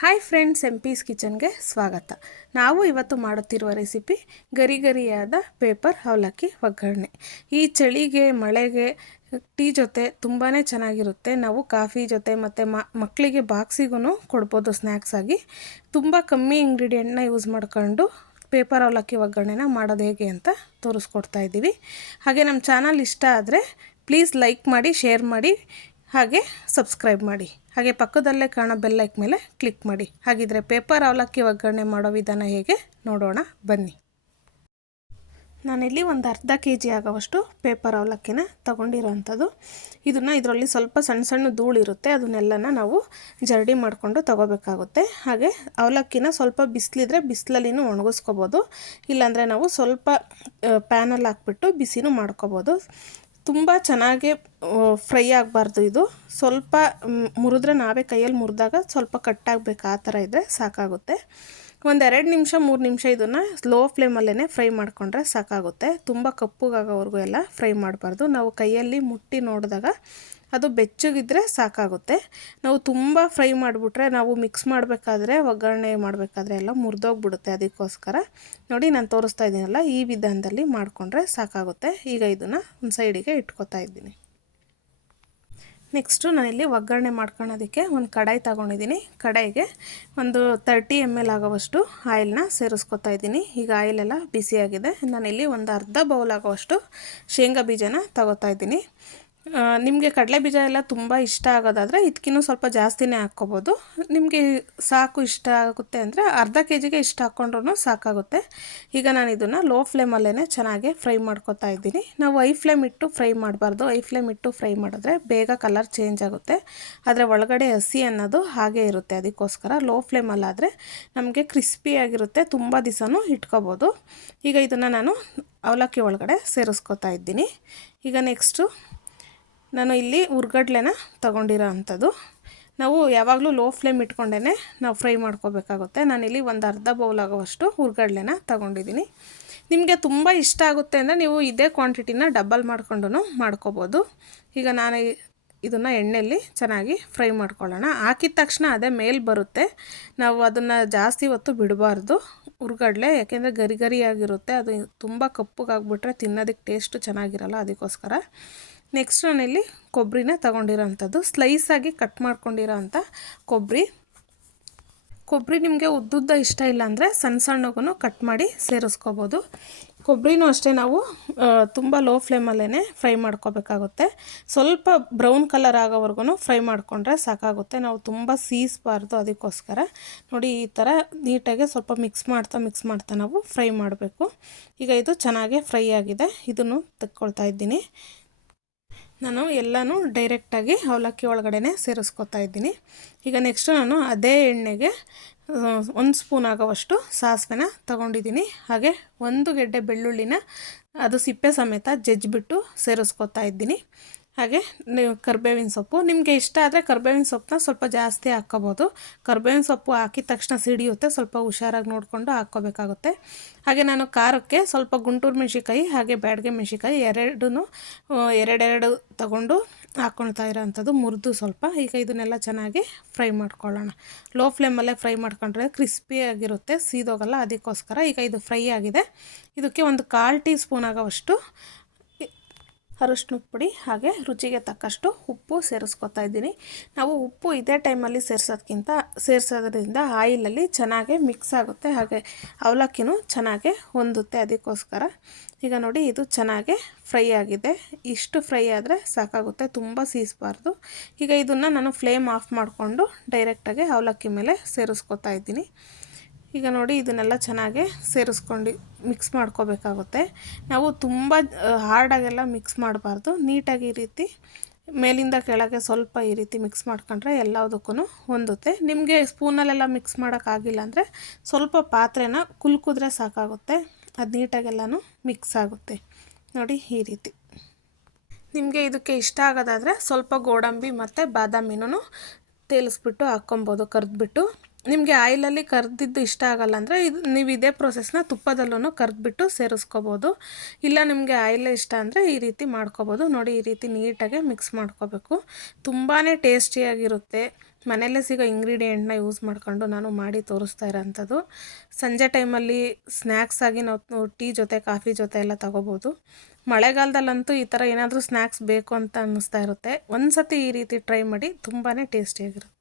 Hi friends, MP's ಕಿಚನ್ಗೆ ಸ್ವಾಗತ. ನಾವು ಇವತ್ತು ಮಾಡುತ್ತಿರುವ ರೆಸಿಪಿ ಗರಿ ಗರಿಯಾದ ಪೇಪರ್ ಅವಲಕ್ಕಿ ಒಗ್ಗರಣೆ. ಈ ಚಳಿಗೆ ಮಳೆಗೆ ಟೀ ಜೊತೆ ತುಂಬಾ ಚೆನ್ನಾಗಿರುತ್ತೆ. ನಾವು ಕಾಫಿ ಜೊತೆ ಮತ್ತು ಮಕ್ಕಳಿಗೆ ಬಾಕ್ಸಿಗೂ ಕೊಡ್ಬೋದು ಸ್ನ್ಯಾಕ್ಸ್ ಆಗಿ. ತುಂಬ ಕಮ್ಮಿ ಇಂಗ್ರೀಡಿಯೆಂಟ್ನ ಯೂಸ್ ಮಾಡ್ಕೊಂಡು ಪೇಪರ್ ಅವಲಕ್ಕಿ ಒಗ್ಗರಣೆನ ಮಾಡೋದು ಹೇಗೆ ಅಂತ ತೋರಿಸ್ಕೊಡ್ತಾ ಇದ್ದೀವಿ. ಹಾಗೆ ನಮ್ಮ ಚಾನಲ್ ಇಷ್ಟ ಆದರೆ ಪ್ಲೀಸ್ ಲೈಕ್ ಮಾಡಿ, ಶೇರ್ ಮಾಡಿ, ಹಾಗೆ ಸಬ್ಸ್ಕ್ರೈಬ್ ಮಾಡಿ. ಹಾಗೆ ಪಕ್ಕದಲ್ಲೇ ಕಾಣೋ ಬೆಲ್ ಲೈಕ್ ಮೇಲೆ ಕ್ಲಿಕ್ ಮಾಡಿ. ಹಾಗಿದ್ರೆ ಪೇಪರ್ ಅವಲಕ್ಕಿ ಒಗ್ಗರಣೆ ಮಾಡೋ ವಿಧಾನ ಹೇಗೆ ನೋಡೋಣ ಬನ್ನಿ. ನಾನಿಲ್ಲಿ ಒಂದು ಅರ್ಧ kg ಆಗೋವಷ್ಟು ಪೇಪರ್ ಅವಲಕ್ಕಿನ ತೊಗೊಂಡಿರೋವಂಥದ್ದು. ಇದರಲ್ಲಿ ಸ್ವಲ್ಪ ಸಣ್ಣ ಸಣ್ಣ ಧೂಳಿರುತ್ತೆ, ಅದನ್ನೆಲ್ಲನ ನಾವು ಜರಡಿ ಮಾಡಿಕೊಂಡು ತೊಗೋಬೇಕಾಗುತ್ತೆ. ಹಾಗೆ ಅವಲಕ್ಕಿನ ಸ್ವಲ್ಪ ಬಿಸಿಲಿದ್ರೆ ಬಿಸಿಲಲ್ಲಿನೂ ಒಣಗಿಸ್ಕೋಬೋದು, ಇಲ್ಲಾಂದರೆ ನಾವು ಸ್ವಲ್ಪ ಪ್ಯಾನಲ್ಲಿ ಹಾಕ್ಬಿಟ್ಟು ಬಿಸಿನೂ ಮಾಡ್ಕೋಬೋದು. ತುಂಬ ಚೆನ್ನಾಗಿ ಫ್ರೈ ಆಗಬಾರ್ದು, ಇದು ಸ್ವಲ್ಪ ಮುರಿದ್ರೆ ನಾವೇ ಕೈಯಲ್ಲಿ ಮುರಿದಾಗ ಸ್ವಲ್ಪ ಕಟ್ಟಾಗಬೇಕು, ಆ ಥರ ಇದ್ದರೆ ಸಾಕಾಗುತ್ತೆ. ಒಂದು 2 ನಿಮಿಷ 3 ನಿಮಿಷ ಇದನ್ನು ಸ್ಲೋ ಫ್ಲೇಮಲ್ಲೇ ಫ್ರೈ ಮಾಡಿಕೊಂಡ್ರೆ ಸಾಕಾಗುತ್ತೆ. ತುಂಬ ಕಪ್ಪುಗಾಗೋವರೆಗೂ ಎಲ್ಲ ಫ್ರೈ ಮಾಡಬಾರ್ದು. ನಾವು ಕೈಯಲ್ಲಿ ಮುಟ್ಟಿ ನೋಡಿದಾಗ ಅದು ಬೆಚ್ಚಗಿದ್ರೆ ಸಾಕಾಗುತ್ತೆ. ನಾವು ತುಂಬ ಫ್ರೈ ಮಾಡಿಬಿಟ್ರೆ ನಾವು ಮಿಕ್ಸ್ ಮಾಡಬೇಕಾದ್ರೆ, ಒಗ್ಗರಣೆ ಮಾಡಬೇಕಾದ್ರೆ ಎಲ್ಲ ಮುರಿದೋಗ್ಬಿಡುತ್ತೆ. ಅದಕ್ಕೋಸ್ಕರ ನೋಡಿ, ನಾನು ತೋರಿಸ್ತಾ ಇದ್ದೀನಲ್ಲ, ಈ ವಿಧಾನದಲ್ಲಿ ಮಾಡಿಕೊಂಡ್ರೆ ಸಾಕಾಗುತ್ತೆ. ಈಗ ಇದನ್ನು ಒಂದು ಸೈಡಿಗೆ ಇಟ್ಕೊತಾ ಇದ್ದೀನಿ. ನೆಕ್ಸ್ಟು ನಾನಿಲ್ಲಿ ಒಗ್ಗರಣೆ ಮಾಡ್ಕೊಳ್ಳೋದಕ್ಕೆ ಒಂದು ಕಡಾಯಿ ತೊಗೊಂಡಿದ್ದೀನಿ. ಕಡಾಯಿಗೆ ಒಂದು 30 ml ಆಗೋವಷ್ಟು ಆಯಿಲ್ನ ಸೇರಿಸ್ಕೊತಾ ಇದ್ದೀನಿ. ಈಗ ಆಯಿಲೆಲ್ಲ ಬಿಸಿಯಾಗಿದೆ. ನಾನಿಲ್ಲಿ ಒಂದು ಅರ್ಧ ಬೌಲ್ ಆಗೋವಷ್ಟು ಶೇಂಗಾ ಬೀಜನ ತಗೋತಾ ಇದ್ದೀನಿ. ನಿಮಗೆ ಕಡಲೆ ಬೀಜ ಎಲ್ಲ ತುಂಬ ಇಷ್ಟ ಆಗೋದಾದರೆ ಇದಕ್ಕಿನ್ನೂ ಸ್ವಲ್ಪ ಜಾಸ್ತಿನೇ ಹಾಕ್ಕೋಬೋದು. ನಿಮಗೆ ಸಾಕು ಇಷ್ಟ ಆಗುತ್ತೆ ಅಂದರೆ ಅರ್ಧ kgಗೆ ಇಷ್ಟ ಹಾಕ್ಕೊಂಡ್ರೂ ಸಾಕಾಗುತ್ತೆ. ಈಗ ನಾನು ಇದನ್ನು ಲೋ ಫ್ಲೇಮಲ್ಲೇ ಚೆನ್ನಾಗಿ ಫ್ರೈ ಮಾಡ್ಕೊತಾ ಇದ್ದೀನಿ. ನಾವು ಐ ಫ್ಲೇಮ್ ಇಟ್ಟು ಫ್ರೈ ಮಾಡಬಾರ್ದು. ಐ ಫ್ಲೇಮ್ ಇಟ್ಟು ಫ್ರೈ ಮಾಡಿದ್ರೆ ಬೇಗ ಕಲರ್ ಚೇಂಜ್ ಆಗುತ್ತೆ, ಆದರೆ ಒಳಗಡೆ ಹಸಿ ಅನ್ನೋದು ಹಾಗೇ ಇರುತ್ತೆ. ಅದಕ್ಕೋಸ್ಕರ ಲೋ ಫ್ಲೇಮಲ್ಲಾದರೆ ನಮಗೆ ಕ್ರಿಸ್ಪಿಯಾಗಿರುತ್ತೆ, ತುಂಬ ದಿವಸನೂ ಇಟ್ಕೋಬೋದು. ಈಗ ಇದನ್ನು ನಾನು ಅವಲಕ್ಕಿ ಒಳಗಡೆ ಸೇರಿಸ್ಕೊತಾ ಇದ್ದೀನಿ. ಈಗ ನೆಕ್ಸ್ಟು ನಾನು ಇಲ್ಲಿ ಹುರ್ಗಡ್ಲೆನ ತೊಗೊಂಡಿರೋ ಅಂಥದ್ದು. ನಾವು ಯಾವಾಗಲೂ ಲೋ ಫ್ಲೇಮ್ ಇಟ್ಕೊಂಡೇ ನಾವು ಫ್ರೈ ಮಾಡ್ಕೋಬೇಕಾಗುತ್ತೆ. ನಾನಿಲ್ಲಿ ಒಂದು ಅರ್ಧ ಬೌಲ್ ಆಗೋವಷ್ಟು ಹುರ್ಗಡ್ಲೆನ ತೊಗೊಂಡಿದ್ದೀನಿ. ನಿಮಗೆ ತುಂಬ ಇಷ್ಟ ಆಗುತ್ತೆ ಅಂದರೆ ನೀವು ಇದೇ ಕ್ವಾಂಟಿಟಿನ ಡಬಲ್ ಮಾಡ್ಕೊಂಡು ಮಾಡ್ಕೋಬೋದು. ಈಗ ನಾನು ಇದನ್ನು ಎಣ್ಣೆಯಲ್ಲಿ ಚೆನ್ನಾಗಿ ಫ್ರೈ ಮಾಡ್ಕೊಳ್ಳೋಣ. ಹಾಕಿದ ತಕ್ಷಣ ಅದೇ ಮೇಲೆ ಬರುತ್ತೆ, ನಾವು ಅದನ್ನು ಜಾಸ್ತಿ ಹೊತ್ತು ಬಿಡಬಾರ್ದು ಹುರ್ಗಡ್ಲೆ, ಯಾಕೆಂದರೆ ಗರಿ ಗರಿಯಾಗಿರುತ್ತೆ. ಅದು ತುಂಬ ಕಪ್ಪಗಾಗ್ಬಿಟ್ರೆ ತಿನ್ನೋದಕ್ಕೆ ಟೇಸ್ಟು ಚೆನ್ನಾಗಿರಲ್ಲ. ಅದಕ್ಕೋಸ್ಕರ ನೆಕ್ಸ್ಟ್ ನಾನಿಲ್ಲಿ ಕೊಬ್ಬರಿನ ತೊಗೊಂಡಿರೋ ಅಂಥದ್ದು, ಸ್ಲೈಸಾಗಿ ಕಟ್ ಮಾಡ್ಕೊಂಡಿರೋ ಅಂಥ ಕೊಬ್ಬರಿ ನಿಮಗೆ ಉದ್ದುದ್ದ ಇಷ್ಟ ಇಲ್ಲ ಅಂದರೆ ಸಣ್ಣ ಸಣ್ಣಗೂ ಕಟ್ ಮಾಡಿ ಸೇರಿಸ್ಕೋಬೋದು. ಕೊಬ್ಬರಿನೂ ಅಷ್ಟೇ ನಾವು ತುಂಬ ಲೋ ಫ್ಲೇಮಲ್ಲೇ ಫ್ರೈ ಮಾಡ್ಕೋಬೇಕಾಗುತ್ತೆ. ಸ್ವಲ್ಪ ಬ್ರೌನ್ ಕಲರ್ ಆಗೋವರೆಗೂ ಫ್ರೈ ಮಾಡಿಕೊಂಡ್ರೆ ಸಾಕಾಗುತ್ತೆ. ನಾವು ತುಂಬ ಸೀಸಬಾರ್ದು. ಅದಕ್ಕೋಸ್ಕರ ನೋಡಿ, ಈ ಥರ ನೀಟಾಗಿ ಸ್ವಲ್ಪ ಮಿಕ್ಸ್ ಮಾಡ್ತಾ ನಾವು ಫ್ರೈ ಮಾಡಬೇಕು. ಈಗ ಇದು ಚೆನ್ನಾಗಿ ಫ್ರೈ ಆಗಿದೆ, ಇದನ್ನು ತೆಕ್ಕೊಳ್ತಾ ಇದ್ದೀನಿ. ನಾನು ಎಲ್ಲನೂ ಡೈರೆಕ್ಟಾಗಿ ಅವಲಕ್ಕಿ ಒಳಗಡೆ ಸೇರಿಸ್ಕೊತಾ ಇದ್ದೀನಿ. ಈಗ ನೆಕ್ಸ್ಟು ನಾನು ಅದೇ ಎಣ್ಣೆಗೆ 1 ಸ್ಪೂನ್ ಆಗೋವಷ್ಟು ಸಾಸಿವೆನ ತೊಗೊಂಡಿದ್ದೀನಿ. ಹಾಗೆ 1 ಗೆಡ್ಡೆ ಬೆಳ್ಳುಳ್ಳಿನ ಅದು ಸಿಪ್ಪೆ ಸಮೇತ ಜಜ್ಜಿಬಿಟ್ಟು ಸೇರಿಸ್ಕೊತಾ ಇದ್ದೀನಿ. ಹಾಗೆ ಕರ್ಬೇವಿನ ಸೊಪ್ಪು, ನಿಮಗೆ ಇಷ್ಟ ಆದರೆ ಕರ್ಬೇವಿನ ಸೊಪ್ಪನ್ನ ಸ್ವಲ್ಪ ಜಾಸ್ತಿ ಹಾಕ್ಕೋಬೋದು. ಕರ್ಬೇವಿನ ಸೊಪ್ಪು ಹಾಕಿದ ತಕ್ಷಣ ಸಿಡಿಯುತ್ತೆ, ಸ್ವಲ್ಪ ಹುಷಾರಾಗಿ ನೋಡಿಕೊಂಡು ಹಾಕ್ಕೋಬೇಕಾಗುತ್ತೆ. ಹಾಗೆ ನಾನು ಖಾರಕ್ಕೆ ಸ್ವಲ್ಪ ಗುಂಟೂರು ಮೆಣಸಿಕಾಯಿ ಹಾಗೆ ಬ್ಯಾಡಗೆ ಮೆಣಸಿಕಾಯಿ ಎರಡೆರಡು ತಗೊಂಡು ಹಾಕ್ಕೊಳ್ತಾ ಇರೋವಂಥದ್ದು, ಮುರಿದು ಸ್ವಲ್ಪ. ಈಗ ಇದನ್ನೆಲ್ಲ ಚೆನ್ನಾಗಿ ಫ್ರೈ ಮಾಡ್ಕೊಳ್ಳೋಣ. ಲೋ ಫ್ಲೇಮಲ್ಲೇ ಫ್ರೈ ಮಾಡ್ಕೊಂಡ್ರೆ ಕ್ರಿಸ್ಪಿಯಾಗಿರುತ್ತೆ, ಸೀದೋಗಲ್ಲ. ಅದಕ್ಕೋಸ್ಕರ ಈಗ ಇದು ಫ್ರೈ ಆಗಿದೆ. ಇದಕ್ಕೆ ಒಂದು 1/4 ಟೀ ಸ್ಪೂನ್ ಆಗೋವಷ್ಟು ಅರಶಿನದ ಪುಡಿ ಹಾಗೆ ರುಚಿಗೆ ತಕ್ಕಷ್ಟು ಉಪ್ಪು ಸೇರಿಸ್ಕೊತಾ ಇದ್ದೀನಿ. ನಾವು ಉಪ್ಪು ಇದೇ ಟೈಮಲ್ಲಿ ಸೇರಿಸೋದ್ರಿಂದ ಆಯಿಲಲ್ಲಿ ಚೆನ್ನಾಗಿ ಮಿಕ್ಸ್ ಆಗುತ್ತೆ, ಹಾಗೆ ಅವಲಕ್ಕಿನೂ ಚೆನ್ನಾಗಿ ಹೊಂದುತ್ತೆ. ಅದಕ್ಕೋಸ್ಕರ ಈಗ ನೋಡಿ, ಇದು ಚೆನ್ನಾಗಿ ಫ್ರೈ ಆಗಿದೆ. ಇಷ್ಟು ಫ್ರೈ ಆದರೆ ಸಾಕಾಗುತ್ತೆ, ತುಂಬ ಸೀಸಬಾರ್ದು. ಈಗ ಇದನ್ನು ನಾನು ಫ್ಲೇಮ್ ಆಫ್ ಮಾಡಿಕೊಂಡು ಡೈರೆಕ್ಟಾಗಿ ಅವಲಕ್ಕಿ ಮೇಲೆ ಸೇರಿಸ್ಕೊತಾ ಇದ್ದೀನಿ. ಈಗ ನೋಡಿ, ಇದನ್ನೆಲ್ಲ ಚೆನ್ನಾಗಿ ಸೇರಿಸ್ಕೊಂಡು ಮಿಕ್ಸ್ ಮಾಡ್ಕೋಬೇಕಾಗುತ್ತೆ. ನಾವು ತುಂಬ ಹಾರ್ಡಾಗೆಲ್ಲ ಮಿಕ್ಸ್ ಮಾಡಬಾರ್ದು. ನೀಟಾಗಿ ಈ ರೀತಿ ಮೇಲಿಂದ ಕೆಳಗೆ ಸ್ವಲ್ಪ ಈ ರೀತಿ ಮಿಕ್ಸ್ ಮಾಡ್ಕೊಂಡ್ರೆ ಎಲ್ಲದಕ್ಕೂ ಹೊಂದುತ್ತೆ. ನಿಮಗೆ ಸ್ಪೂನಲ್ಲೆಲ್ಲ ಮಿಕ್ಸ್ ಮಾಡೋಕ್ಕಾಗಿಲ್ಲ ಅಂದರೆ ಸ್ವಲ್ಪ ಪಾತ್ರೆನ ಕುಲ್ಕಿದ್ರೆ ಸಾಕಾಗುತ್ತೆ, ಅದು ನೀಟಾಗೆಲ್ಲನೂ ಮಿಕ್ಸ್ ಆಗುತ್ತೆ. ನೋಡಿ, ಈ ರೀತಿ. ನಿಮಗೆ ಇದಕ್ಕೆ ಇಷ್ಟ ಆಗೋದಾದರೆ ಸ್ವಲ್ಪ ಗೋಡಂಬಿ ಮತ್ತು ಬಾದಾಮಿನೂ ತೇಲಿಸ್ಬಿಟ್ಟು ಹಾಕ್ಕೊಬೋದು, ಕರೆದ್ಬಿಟ್ಟು. ನಿಮಗೆ ಆಯಿಲಲ್ಲಿ ಕರೆದಿದ್ದು ಇಷ್ಟ ಆಗಲ್ಲ ಅಂದರೆ ನೀವು ಇದೇ ಪ್ರೊಸೆಸ್ನ ತುಪ್ಪದಲ್ಲೂ ಕರೆದ್ಬಿಟ್ಟು ಸೇರಿಸ್ಕೋಬೋದು. ಇಲ್ಲ ನಿಮಗೆ ಆಯಿಲೇ ಇಷ್ಟ ಅಂದರೆ ಈ ರೀತಿ ಮಾಡ್ಕೋಬೋದು. ನೋಡಿ, ಈ ರೀತಿ ನೀಟಾಗಿ ಮಿಕ್ಸ್ ಮಾಡ್ಕೋಬೇಕು. ತುಂಬಾ ಟೇಸ್ಟಿಯಾಗಿರುತ್ತೆ. ಮನೆಯಲ್ಲೇ ಸಿಗೋ ಇಂಗ್ರೀಡಿಯೆಂಟ್ನ ಯೂಸ್ ಮಾಡ್ಕೊಂಡು ನಾನು ಮಾಡಿ ತೋರಿಸ್ತಾ ಇರೋಂಥದ್ದು. ಸಂಜೆ ಟೈಮಲ್ಲಿ ಸ್ನ್ಯಾಕ್ಸ್ ಆಗಿ ನಾವು ಟೀ ಜೊತೆ ಕಾಫಿ ಜೊತೆ ಎಲ್ಲ ತಗೋಬೋದು. ಮಳೆಗಾಲದಲ್ಲಂತೂ ಈ ಥರ ಏನಾದರೂ ಸ್ನ್ಯಾಕ್ಸ್ ಬೇಕು ಅಂತ ಅನ್ನಿಸ್ತಾ ಇರುತ್ತೆ. ಒಂದು ಸತಿ ಈ ರೀತಿ ಟ್ರೈ ಮಾಡಿ, ತುಂಬಾ ಟೇಸ್ಟಿಯಾಗಿರುತ್ತೆ.